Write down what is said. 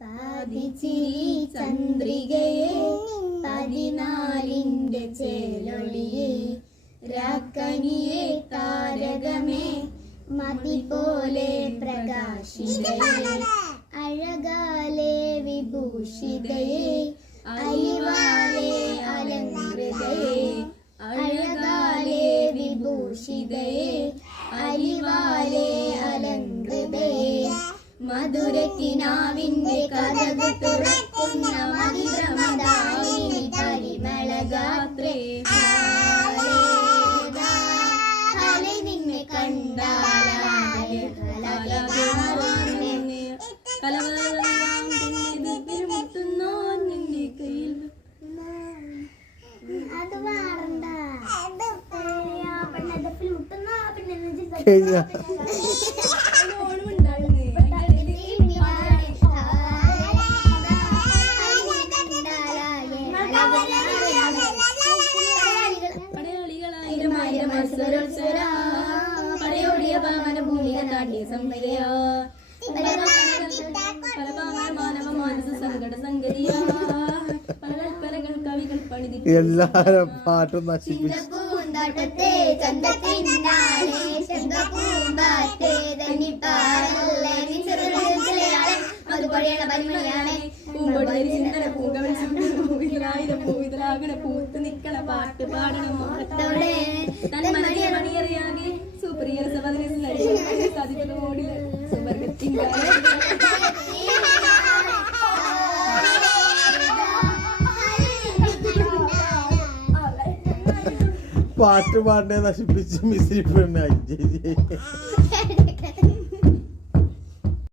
പാതിച്ചിരി ചന്ദ്രികയെ 14ന്റെ ചേലൊളിയെ രാക്കനിയെ താരകമേ മതി പോലെ പ്രകാശിതയെ അഴകാലെ വിഭൂഷിതയെ അലിവാലെ അലങ്കൃതയെ അഴകാലെ വിഭൂഷിതയെ അലിവാലെ അലങ്കൃതയെ മധുരക്കിനാവിന്റെ കഥകു തുറക്കുന്ന മധുരമദായിനി പരിമളഗാത്രേ ഹലേ നിന്നെ കണ്ടാലായ കലവെല്ലാം പിന്നെ തിരുമുട്ടുന്നോ നിന്റെ കയ്യിൽ അത് മാറണ്ട പെണ്ണത്തിൽ മുട്ടുന്നോ പിന്നെ പടയോടിയ പാവന ഭൂമിക താണ്ടിയ സംഭയ മാനവ മാനസ സങ്കട സംഗതിയ പലകൾ കവികൾ പണിതി എല്ലാരും പാട്ടും നശിപ്പിച്ചു പൂന്താട്ടത്തെ ചന്തത്തിനാലെ ശബ്ദപൂമ്പാറ്റേ തനിപ്പാറല്ലേ ചെറുകളെ മധുപൊടിയുടെ പരിമളയാണ് പൂമ്പൊടി ചിന്തന പൂങ്കവനായിരം പൂവിതലാകണ പൂത്ത് നിക്കണ പാട്ട് പാടണം മോഹത്തോടെ തന്മണിയ മണിയറിയാകെ സൂപ്പറിയർ സവദിനോടില് സുവർഗത്തിൻ്റെ പാട്ട് പാടേ നശിപ്പിച്ച് മിശ്രിപ്പെണ്ണായി